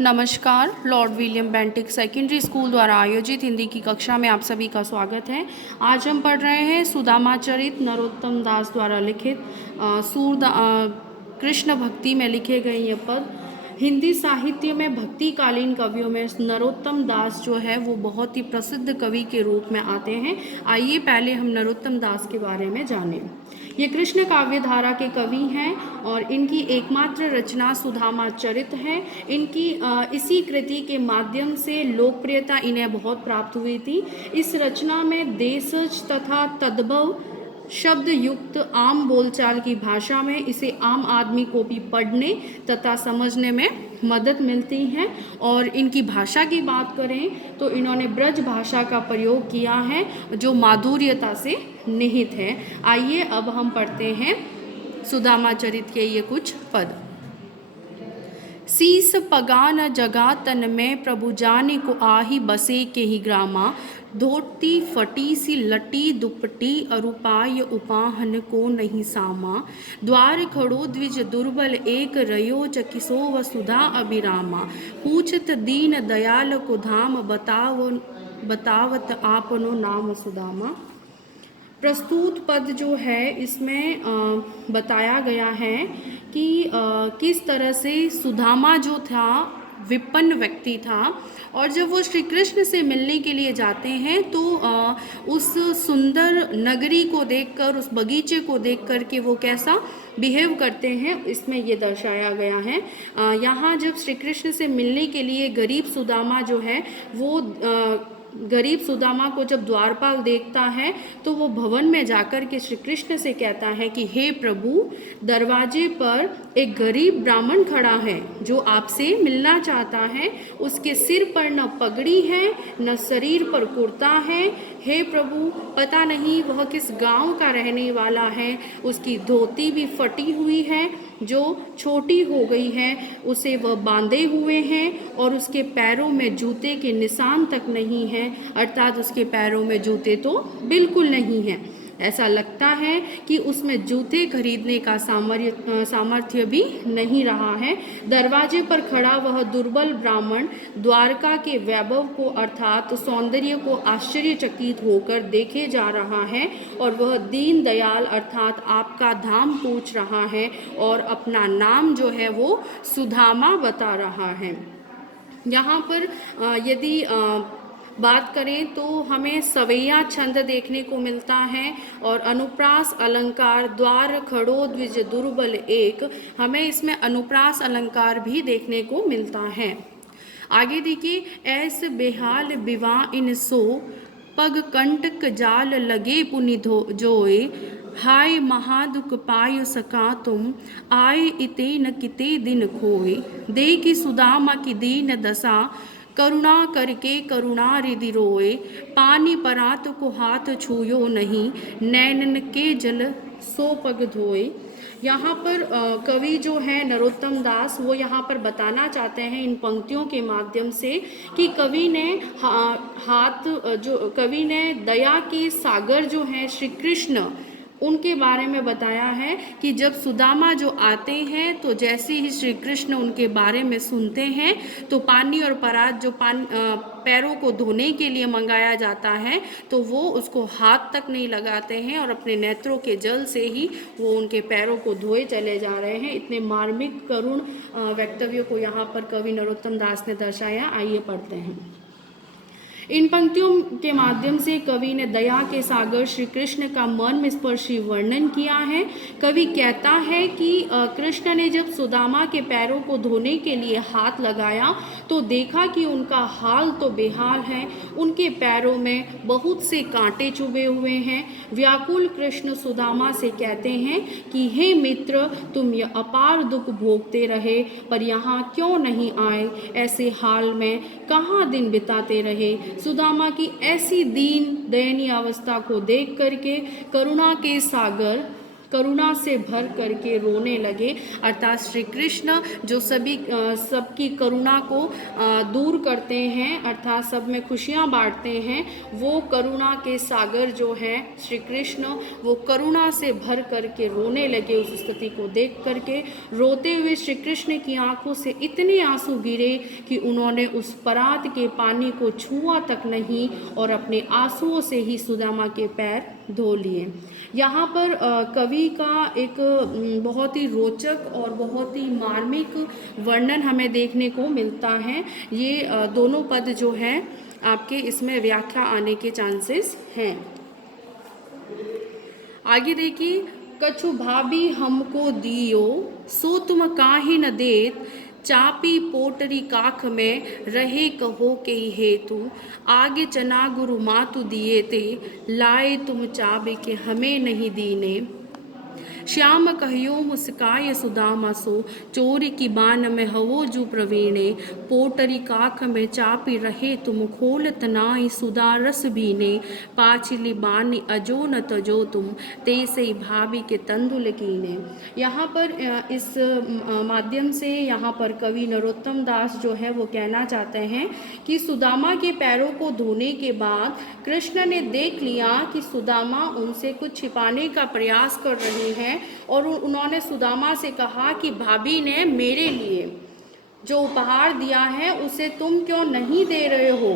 नमस्कार। Lord William Bentinck secondary school द्वारा आयोजित हिंदी की कक्षा में आप सभी का स्वागत है। आज हम पढ़ रहे हैं सुदामाचरित, नरोत्तम दास द्वारा लिखित। कृष्ण भक्ति में लिखे गए ये पद। हिंदी साहित्य में भक्तिकालीन कवियों में नरोत्तम दास जो है वो बहुत ही प्रसिद्ध कवि के रूप में आते हैं। आइए पहले हम नरोत्तम दास के बारे में जानें। ये कृष्ण काव्य धारा के कवि हैं और इनकी एकमात्र रचना सुदामाचरित है। इनकी इसी कृति के माध्यम से लोकप्रियता इन्हें बहुत प्राप्त हुई थी। इस रचना में देशज तथा तद्भव शब्द युक्त आम बोलचाल की भाषा में इसे आम आदमी को भी पढ़ने तथा समझने में मदद मिलती है। और इनकी भाषा की बात करें तो इन्होंने ब्रज भाषा का प्रयोग किया है जो माधुर्यता से निहित है। आइए अब हम पढ़ते हैं सुदामाचरित के ये कुछ पद। शीस पगान जगा तन में प्रभु जाने को आही बसे के ही ग्रामा, धोती फटी सी लटी दुपटी अरुपाय उपाहन को नहीं सामा, द्वार खड़ो द्विज दुर्बल एक रयो चकिसो वसुधा अभिरामा, पूछत दीन दयाल को धाम बतावत आपनो नाम सुदामा। प्रस्तुत पद जो है इसमें बताया गया है कि किस तरह से सुदामा जो था विपन्न व्यक्ति था और जब वो श्री कृष्ण से मिलने के लिए जाते हैं तो उस सुंदर नगरी को देखकर, उस बगीचे को देखकर के वो कैसा बिहेव करते हैं इसमें ये दर्शाया गया है। यहाँ जब श्री कृष्ण से मिलने के लिए गरीब सुदामा जो है वो गरीब सुदामा को जब द्वारपाल देखता है तो वो भवन में जाकर के श्री कृष्ण से कहता है कि हे प्रभु, दरवाजे पर एक गरीब ब्राह्मण खड़ा है जो आपसे मिलना चाहता है। उसके सिर पर न पगड़ी है न शरीर पर कुर्ता है। हे प्रभु, पता नहीं वह किस गांव का रहने वाला है। उसकी धोती भी फटी हुई है जो छोटी हो गई है, उसे वह बांधे हुए हैं और उसके पैरों में जूते के निशान तक नहीं हैं, अर्थात उसके पैरों में जूते तो बिल्कुल नहीं हैं। ऐसा लगता है कि उसमें जूते खरीदने का सामर्थ्य भी नहीं रहा है। दरवाजे पर खड़ा वह दुर्बल ब्राह्मण द्वारका के वैभव को अर्थात सौंदर्य को आश्चर्यचकित होकर देखे जा रहा है और वह दीन दयाल अर्थात आपका धाम पूछ रहा है और अपना नाम जो है वो सुदामा बता रहा है। यहाँ पर यदि बात करें तो हमें सवैया छंद देखने को मिलता है और अनुप्रास अलंकार द्वार खड़ो द्विज दुर्बल एक, हमें इसमें अनुप्रास अलंकार भी देखने को मिलता है। आगे देखिए, ऐस बेहाल विवाह इन सो पग कंटक जाल लगे पुनि जोए, हाय महादुख पाय सका तुम आए इते न किते दिन खोए, देखी सुदामा की दीन दशा करुणा करके करुणा रिधि रोए, पानी परात को हाथ छूयो नहीं नैनन के जल सो पग धोए। यहाँ पर कवि जो है नरोत्तम दास वो यहाँ पर बताना चाहते हैं इन पंक्तियों के माध्यम से कि कवि ने दया के सागर जो हैं श्री कृष्ण उनके बारे में बताया है कि जब सुदामा जो आते हैं तो जैसे ही श्री कृष्ण उनके बारे में सुनते हैं तो पानी और परात जो पैरों को धोने के लिए मंगाया जाता है तो वो उसको हाथ तक नहीं लगाते हैं और अपने नेत्रों के जल से ही वो उनके पैरों को धोए चले जा रहे हैं। इतने मार्मिक करुण वक्तव्यों को यहाँ पर कवि नरोत्तम दास ने दर्शाया। आइए पढ़ते हैं। इन पंक्तियों के माध्यम से कवि ने दया के सागर श्री कृष्ण का मन स्पर्शी वर्णन किया है। कवि कहता है कि कृष्ण ने जब सुदामा के पैरों को धोने के लिए हाथ लगाया तो देखा कि उनका हाल तो बेहाल है, उनके पैरों में बहुत से कांटे चुभे हुए हैं। व्याकुल कृष्ण सुदामा से कहते हैं कि हे मित्र, तुम यह अपार दुख भोगते रहे पर यहाँ क्यों नहीं आए, ऐसे हाल में कहाँ दिन बिताते रहे। सुदामा की ऐसी दीन दयनीय अवस्था को देख करके करुणा के सागर करुणा से भर करके रोने लगे। अर्थात श्री कृष्ण जो सबकी करुणा को दूर करते हैं, अर्थात सब में खुशियाँ बांटते हैं, वो करुणा के सागर जो है श्री कृष्ण, वो करुणा से भर करके रोने लगे। उस स्थिति को देख करके रोते हुए श्री कृष्ण की आंखों से इतने आंसू गिरे कि उन्होंने उस परात के पानी को छुआ तक नहीं और अपने आंसुओं से ही सुदामा के पैर धो लिए। यहाँ पर कवि का एक बहुत ही रोचक और बहुत ही मार्मिक वर्णन हमें देखने को मिलता है। ये दोनों पद जो है आपके इसमें व्याख्या आने के चांसेस हैं। आगे देखिए, कछु भाभी हमको दियो सो तुम काहे न देत, चापी पोटरी काख में रहे कहो के हेतु, आगे चना गुरु मातु दिए ते, लाए तुम चाबे के हमें नहीं दीने। श्याम कहियो मुस्काय सुदामा सो, चोरी की बान में हवो जू प्रवीणे, पोटरी काख में चापी रहे तुम, खोलत नाई सुदा रस बीने, पाचिली बानी अजो न तजो तुम, तेसे भाभी के तंदुल कीने। यहाँ पर इस माध्यम से यहाँ पर कवि नरोत्तम दास जो है वो कहना चाहते हैं कि सुदामा के पैरों को धोने के बाद कृष्ण ने देख लिया कि सुदामा उनसे कुछ छिपाने का प्रयास कर रही हैं और उन्होंने सुदामा से कहा कि भाभी ने मेरे लिए जो उपहार दिया है उसे तुम क्यों नहीं दे रहे हो,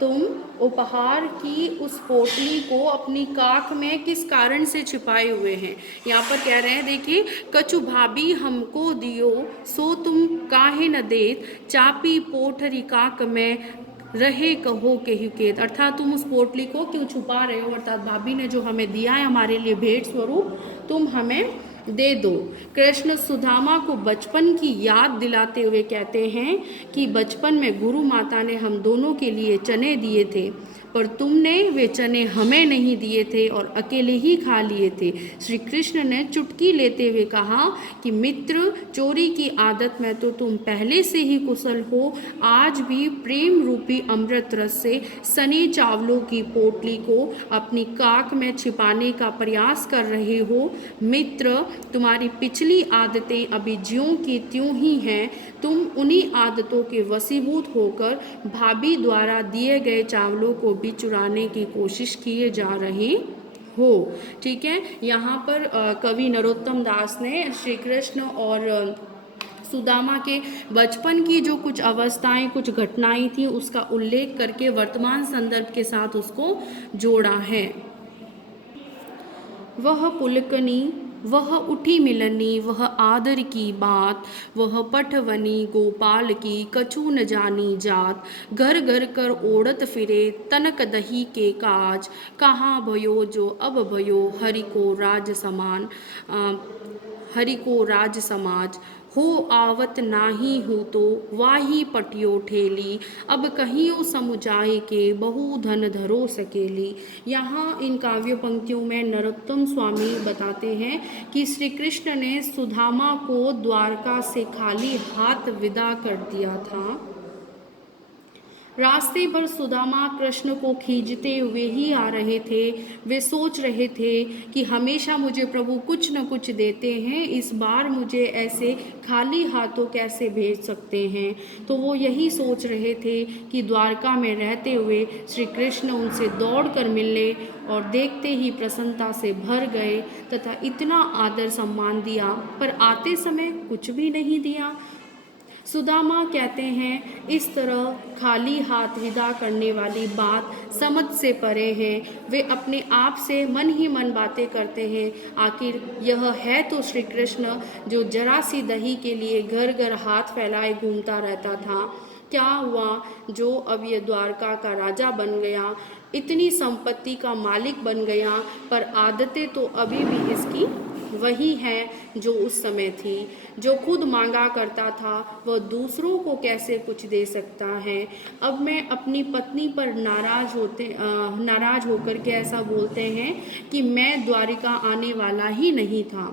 तुम उपहार की उस पोटली को अपनी काख में किस कारण से छिपाए हुए हैं। यहाँ पर कह रहे हैं, देखिए, कछु भाभी हमको दियो सो तुम काहे न देत, चापी पोटरी काख में रहे कहो के हिकेत, अर्थात तुम उस पोटली को क्यों छुपा रहे हो, अर्थात भाभी ने जो हमें दिया है हमारे लिए भेंट स्वरूप, तुम हमें दे दो। कृष्ण सुदामा को बचपन की याद दिलाते हुए कहते हैं कि बचपन में गुरु माता ने हम दोनों के लिए चने दिए थे, पर तुमने वे चने हमें नहीं दिए थे और अकेले ही खा लिए थे। श्री कृष्ण ने चुटकी लेते हुए कहा कि मित्र, चोरी की आदत में तो तुम पहले से ही कुशल हो, आज भी प्रेम रूपी अमृत रस से सनी चावलों की पोटली को अपनी काख में छिपाने का प्रयास कर रहे हो। मित्र, तुम्हारी पिछली आदतें अभी ज्यों की त्यों ही हैं, तुम उन्हीं आदतों के वशीभूत होकर भाभी द्वारा दिए गए चावलों को भी चुराने की कोशिश किए जा रहे हो। ठीक है, यहाँ पर कवि नरोत्तम दास ने श्री कृष्ण और सुदामा के बचपन की जो कुछ अवस्थाएं, कुछ घटनाएं थी, उसका उल्लेख करके वर्तमान संदर्भ के साथ उसको जोड़ा है। वह पुलकनी, वह उठी मिलनी, वह आदर की बात, वह पटवनी गोपाल की कछु न जानी जात, घर घर कर ओढ़त फिरे तनक दही के काज, कहाँ भयो जो अब भयो हरि को राज समान, हरि को राज समाज, हो आवत नाही हूँ तो वाही पटियो ठेली, अब कहियो समुजाए के बहु धन धरो सकेली। यहाँ इन काव्य पंक्तियों में नरोत्तम स्वामी बताते हैं कि श्री कृष्ण ने सुदामा को द्वारका से खाली हाथ विदा कर दिया था। रास्ते पर सुदामा कृष्ण को खींचते हुए ही आ रहे थे। वे सोच रहे थे कि हमेशा मुझे प्रभु कुछ न कुछ देते हैं, इस बार मुझे ऐसे खाली हाथों कैसे भेज सकते हैं। तो वो यही सोच रहे थे कि द्वारका में रहते हुए श्री कृष्ण उनसे दौड़कर मिलने और देखते ही प्रसन्नता से भर गए तथा इतना आदर सम्मान दिया, पर आते समय कुछ भी नहीं दिया। सुदामा कहते हैं, इस तरह खाली हाथ विदा करने वाली बात समझ से परे है। वे अपने आप से मन ही मन बातें करते हैं, आखिर यह है तो श्री कृष्ण जो जरा सी दही के लिए घर घर हाथ फैलाए घूमता रहता था। क्या हुआ जो अब ये द्वारका का राजा बन गया, इतनी संपत्ति का मालिक बन गया, पर आदतें तो अभी भी इसकी वही है जो उस समय थी। जो खुद मांगा करता था वह दूसरों को कैसे कुछ दे सकता है। अब मैं अपनी पत्नी पर नाराज होकर के ऐसा बोलते हैं कि मैं द्वारिका आने वाला ही नहीं था।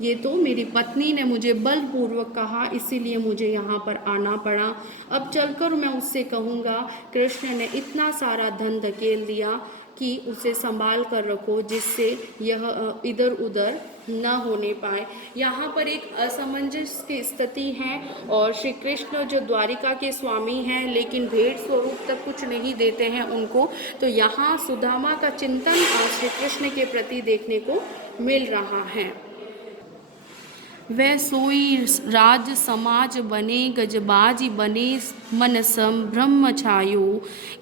ये तो मेरी पत्नी ने मुझे बलपूर्वक कहा, इसीलिए मुझे यहाँ पर आना पड़ा। अब चलकर मैं उससे कहूँगा, कृष्ण ने इतना सारा धन धकेल दिया कि उसे संभाल कर रखो, जिससे यह इधर उधर न होने पाए। यहाँ पर एक असमंजस की स्थिति है और श्री कृष्ण जो द्वारिका के स्वामी हैं लेकिन भेंट स्वरूप तक कुछ नहीं देते हैं उनको, तो यहाँ सुदामा का चिंतन श्री कृष्ण के प्रति देखने को मिल रहा है। वह सोई राज समाज बने, गजबाजी बने मन सम ब्रह्म छायो,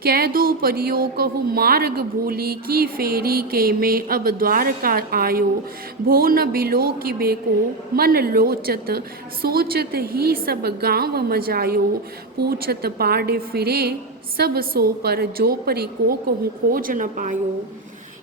कह दो परियो कहु मार्ग भूली, की फेरी के में अब द्वारका आयो, भो न बिलो की बेको मन लोचत, सोचत ही सब गांव मजायो, पूछत पाड़े फिरे सब सो पर, जो परी को कहूँ खोज न पायो।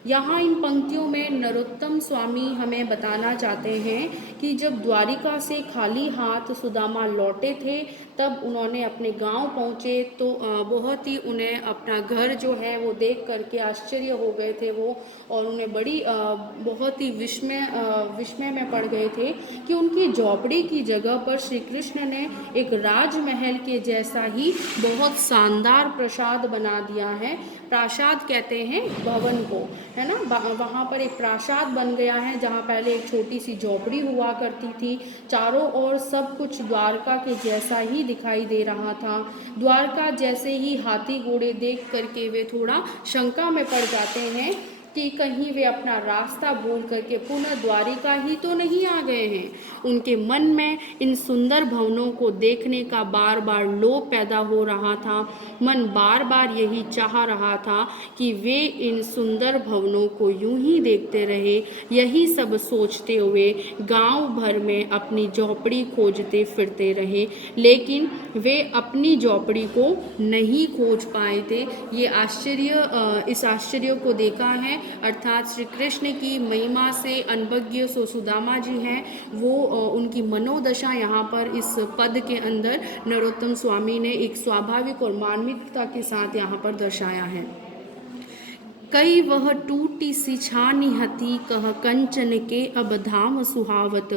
यहाँ इन पंक्तियों में नरोत्तम स्वामी हमें बताना चाहते हैं कि जब द्वारिका से खाली हाथ सुदामा लौटे थे, तब उन्होंने अपने गांव पहुँचे तो बहुत ही उन्हें अपना घर जो है वो देख करके आश्चर्य हो गए थे वो, और उन्हें बड़ी बहुत ही विस्मय में पड़ गए थे कि उनकी झोपड़ी की जगह पर श्री कृष्ण ने एक राजमहल के जैसा ही बहुत शानदार प्रसाद बना दिया है। प्रासाद कहते हैं भवन को, है ना। वहाँ पर एक प्रासाद बन गया है, जहाँ पहले एक छोटी सी झोपड़ी हुआ करती थी। चारों ओर सब कुछ द्वारका के जैसा ही दिखाई दे रहा था। द्वारका जैसे ही हाथी घोड़े देख करके वे थोड़ा शंका में पड़ जाते हैं कि कहीं वे अपना रास्ता भूल करके पुनः द्वारिका ही तो नहीं आ गए हैं। उनके मन में इन सुंदर भवनों को देखने का बार बार लोभ पैदा हो रहा था। मन बार बार यही चाह रहा था कि वे इन सुंदर भवनों को यूं ही देखते रहे। यही सब सोचते हुए गांव भर में अपनी झोपड़ी खोजते फिरते रहे, लेकिन वे अपनी झोपड़ी को नहीं खोज पाए थे। ये इस आश्चर्य को देखा है, अर्थात श्री कृष्ण की महिमा से अनभिज्ञ सो सुदामा जी हैं, वो उनकी मनोदशा यहाँ पर इस पद के अंदर नरोत्तम स्वामी ने एक स्वाभाविक और मार्मिकता के साथ यहाँ पर दर्शाया है। कई वह टूटी सी छानी हती, कह कंचन के अब धाम सुहावत,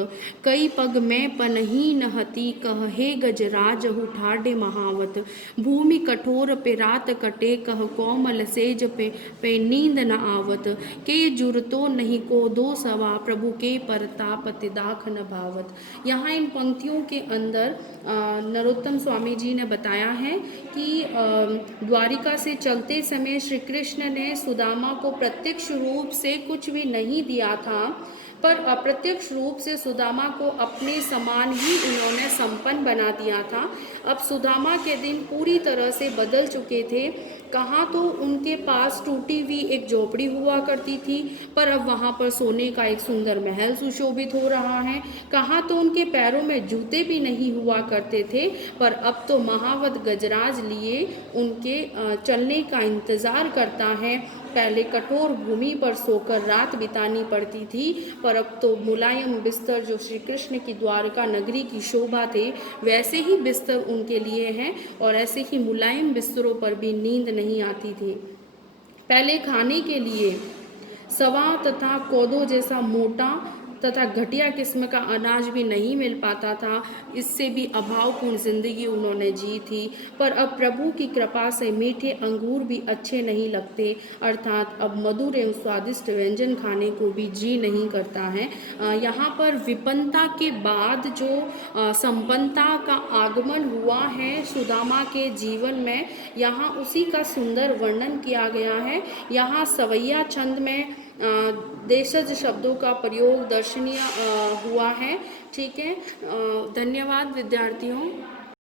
कई पग में पनही न हती, कह हे गजराज ठाडे महावत, भूमि कठोर पे रात कटे, कह कोमल सेज पे नींद न आवत, के जुरतो नहीं को दो सवा, प्रभु के परताप दाख न भावत। यहाँ इन पंक्तियों के अंदर नरोत्तम स्वामी जी ने बताया है कि द्वारिका से चलते समय श्री कृष्ण ने सुदामा को प्रत्यक्ष रूप से कुछ भी नहीं दिया था, पर अप्रत्यक्ष रूप से सुदामा को अपने समान ही उन्होंने संपन्न बना दिया था। अब सुदामा के दिन पूरी तरह से बदल चुके थे। कहाँ तो उनके पास टूटी हुई एक झोपड़ी हुआ करती थी, पर अब वहाँ पर सोने का एक सुंदर महल सुशोभित हो रहा है। कहाँ तो उनके पैरों में जूते भी नहीं हुआ करते थे, पर अब तो महावत गजराज लिए उनके चलने का इंतज़ार करता है। पहले कठोर भूमि पर सोकर रात बितानी पड़ती थी, पर अब तो मुलायम बिस्तर जो श्री कृष्ण की द्वारका नगरी की शोभा थे, वैसे ही बिस्तर उनके लिए हैं, और ऐसे ही मुलायम बिस्तरों पर भी नींद नहीं आती थी। पहले खाने के लिए सवा तथा कोदो जैसा मोटा तथा घटिया किस्म का अनाज भी नहीं मिल पाता था। इससे भी अभावपूर्ण जिंदगी उन्होंने जी थी, पर अब प्रभु की कृपा से मीठे अंगूर भी अच्छे नहीं लगते, अर्थात अब मधुर एवं स्वादिष्ट व्यंजन खाने को भी जी नहीं करता है। यहाँ पर विपन्नता के बाद जो संपन्नता का आगमन हुआ है सुदामा के जीवन में, यहाँ उसी का सुंदर वर्णन किया गया है। यहाँ सवैया छंद में देशज शब्दों का प्रयोग दर्शनीय हुआ है। ठीक है, धन्यवाद विद्यार्थियों।